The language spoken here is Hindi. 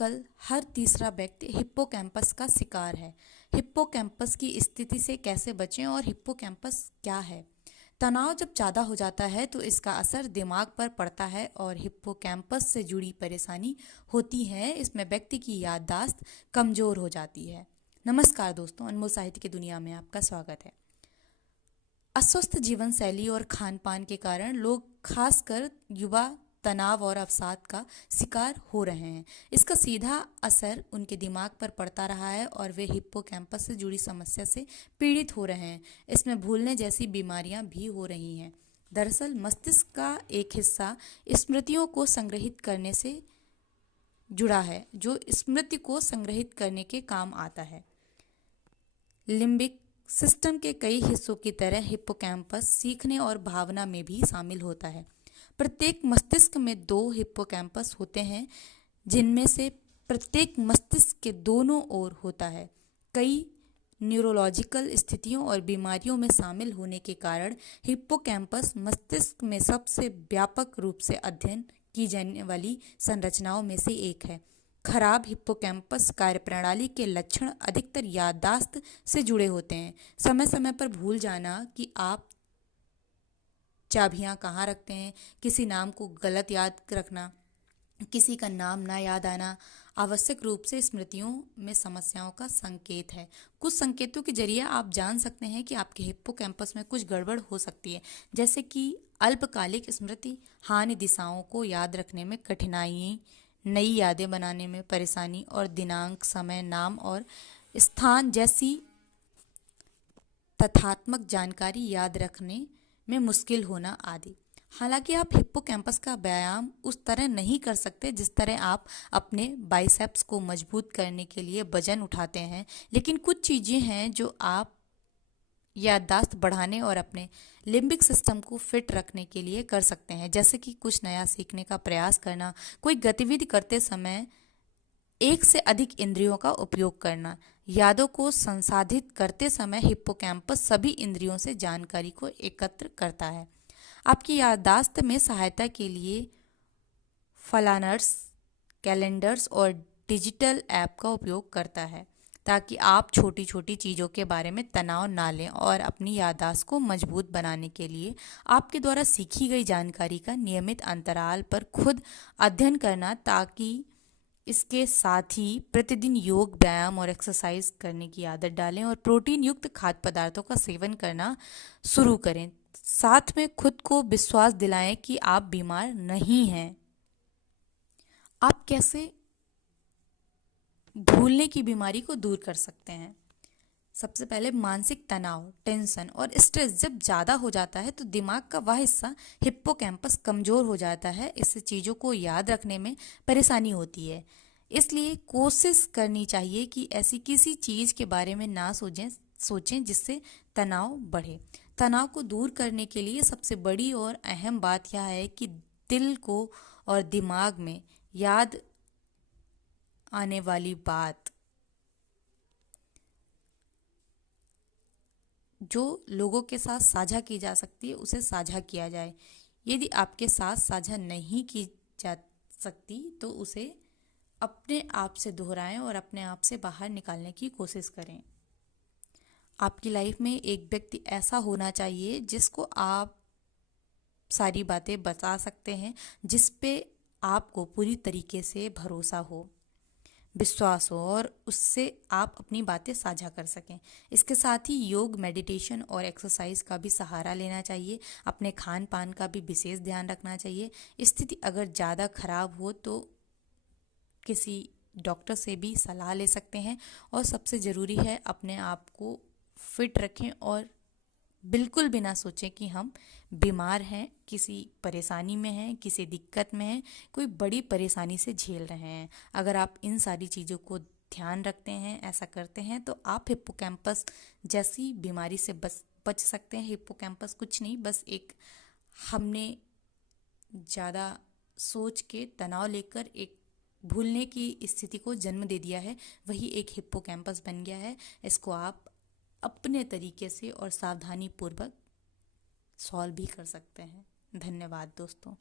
आजकल हर तीसरा व्यक्ति हिप्पोकैम्पस का शिकार है। हिप्पोकैम्पस की स्थिति से कैसे बचें और हिप्पोकैम्पस क्या है? तनाव जब ज़्यादा हो जाता है तो इसका असर दिमाग पर पड़ता है और हिप्पोकैम्पस से जुड़ी परेशानी होती है। इसमें व्यक्ति की याददाश्त कमज़ोर हो जाती है। नमस्कार दोस्तों, अनमोल साहित्य की दुनिया में आपका स्वागत है। अस्वस्थ जीवन शैली और खान पान के कारण लोग, खासकर युवा, तनाव और अवसाद का शिकार हो रहे हैं। इसका सीधा असर उनके दिमाग पर पड़ता रहा है और वे हिप्पोकैम्पस से जुड़ी समस्या से पीड़ित हो रहे हैं। इसमें भूलने जैसी बीमारियां भी हो रही हैं। दरअसल मस्तिष्क का एक हिस्सा स्मृतियों को संग्रहित करने से जुड़ा है, जो स्मृति को संग्रहित करने के काम आता है। लिम्बिक सिस्टम के कई हिस्सों की तरह हिप्पोकैम्पस सीखने और भावना में भी शामिल होता है। प्रत्येक मस्तिष्क में 2 हिप्पोकैम्पस होते हैं, जिनमें से प्रत्येक मस्तिष्क के दोनों ओर होता है। कई न्यूरोलॉजिकल स्थितियों और बीमारियों में शामिल होने के कारण हिप्पोकैम्पस मस्तिष्क में सबसे व्यापक रूप से अध्ययन की जाने वाली संरचनाओं में से एक है। खराब हिप्पोकैम्पस कार्यप्रणाली के लक्षण अधिकतर याददाश्त से जुड़े होते हैं। समय समय पर भूल जाना कि आप चाबियां कहाँ रखते हैं, किसी नाम को गलत याद रखना, किसी का नाम ना याद आना आवश्यक रूप से स्मृतियों में समस्याओं का संकेत है। कुछ संकेतों के जरिए आप जान सकते हैं कि आपके हिप्पोकैम्पस में कुछ गड़बड़ हो सकती है, जैसे कि अल्पकालिक स्मृति, हानि, दिशाओं को याद रखने में कठिनाई, नई यादें बनाने में परेशानी और दिनांक, समय, नाम और स्थान जैसी तथ्यात्मक जानकारी याद रखने में मुश्किल होना आदि। हालांकि आप हिप्पोकैम्पस का व्यायाम उस तरह नहीं कर सकते जिस तरह आप अपने बाइसेप्स को मजबूत करने के लिए वजन उठाते हैं, लेकिन कुछ चीज़ें हैं जो आप याददाश्त बढ़ाने और अपने लिम्बिक सिस्टम को फिट रखने के लिए कर सकते हैं, जैसे कि कुछ नया सीखने का प्रयास करना, कोई गतिविधि करते समय एक से अधिक इंद्रियों का उपयोग करना। यादों को संसाधित करते समय हिप्पोकैम्पस सभी इंद्रियों से जानकारी को एकत्र करता है। आपकी याददाश्त में सहायता के लिए प्लानर्स, कैलेंडर्स और डिजिटल ऐप का उपयोग करता है, ताकि आप छोटी छोटी चीज़ों के बारे में तनाव ना लें और अपनी याददाश्त को मजबूत बनाने के लिए आपके द्वारा सीखी गई जानकारी का नियमित अंतराल पर खुद अध्ययन करना। ताकि इसके साथ ही प्रतिदिन योग, व्यायाम और एक्सरसाइज करने की आदत डालें और प्रोटीन युक्त खाद्य पदार्थों का सेवन करना शुरू करें। साथ में खुद को विश्वास दिलाएं कि आप बीमार नहीं हैं। आप कैसे भूलने की बीमारी को दूर कर सकते हैं? सबसे पहले, मानसिक तनाव, टेंशन और स्ट्रेस जब ज़्यादा हो जाता है तो दिमाग का वह हिस्सा हिप्पोकैम्पस कमज़ोर हो जाता है। इससे चीज़ों को याद रखने में परेशानी होती है। इसलिए कोशिश करनी चाहिए कि ऐसी किसी चीज़ के बारे में ना सोचें जिससे तनाव बढ़े। तनाव को दूर करने के लिए सबसे बड़ी और अहम बात यह है कि दिल को और दिमाग में याद आने वाली बात जो लोगों के साथ साझा की जा सकती है उसे साझा किया जाए। यदि आपके साथ साझा नहीं की जा सकती तो उसे अपने आप से दोहराएं और अपने आप से बाहर निकालने की कोशिश करें। आपकी लाइफ में एक व्यक्ति ऐसा होना चाहिए जिसको आप सारी बातें बता सकते हैं, जिस पे आपको पूरी तरीके से भरोसा हो, विश्वास हो और उससे आप अपनी बातें साझा कर सकें। इसके साथ ही योग, मेडिटेशन और एक्सरसाइज का भी सहारा लेना चाहिए। अपने खान पान का भी विशेष ध्यान रखना चाहिए। स्थिति अगर ज़्यादा खराब हो तो किसी डॉक्टर से भी सलाह ले सकते हैं। और सबसे ज़रूरी है, अपने आप को फिट रखें और बिल्कुल भी ना सोचें कि हम बीमार हैं, किसी परेशानी में हैं, किसी दिक्कत में हैं, कोई बड़ी परेशानी से झेल रहे हैं। अगर आप इन सारी चीज़ों को ध्यान रखते हैं, ऐसा करते हैं, तो आप हिप्पोकैम्पस जैसी बीमारी से बच सकते हैं। हिप्पोकैम्पस कुछ नहीं, बस एक हमने ज़्यादा सोच के तनाव लेकर एक भूलने की स्थिति को जन्म दे दिया है, वही एक हिप्पोकैम्पस बन गया है। इसको आप अपने तरीके से और सावधानी पूर्वक सॉल्व भी कर सकते हैं। धन्यवाद दोस्तों।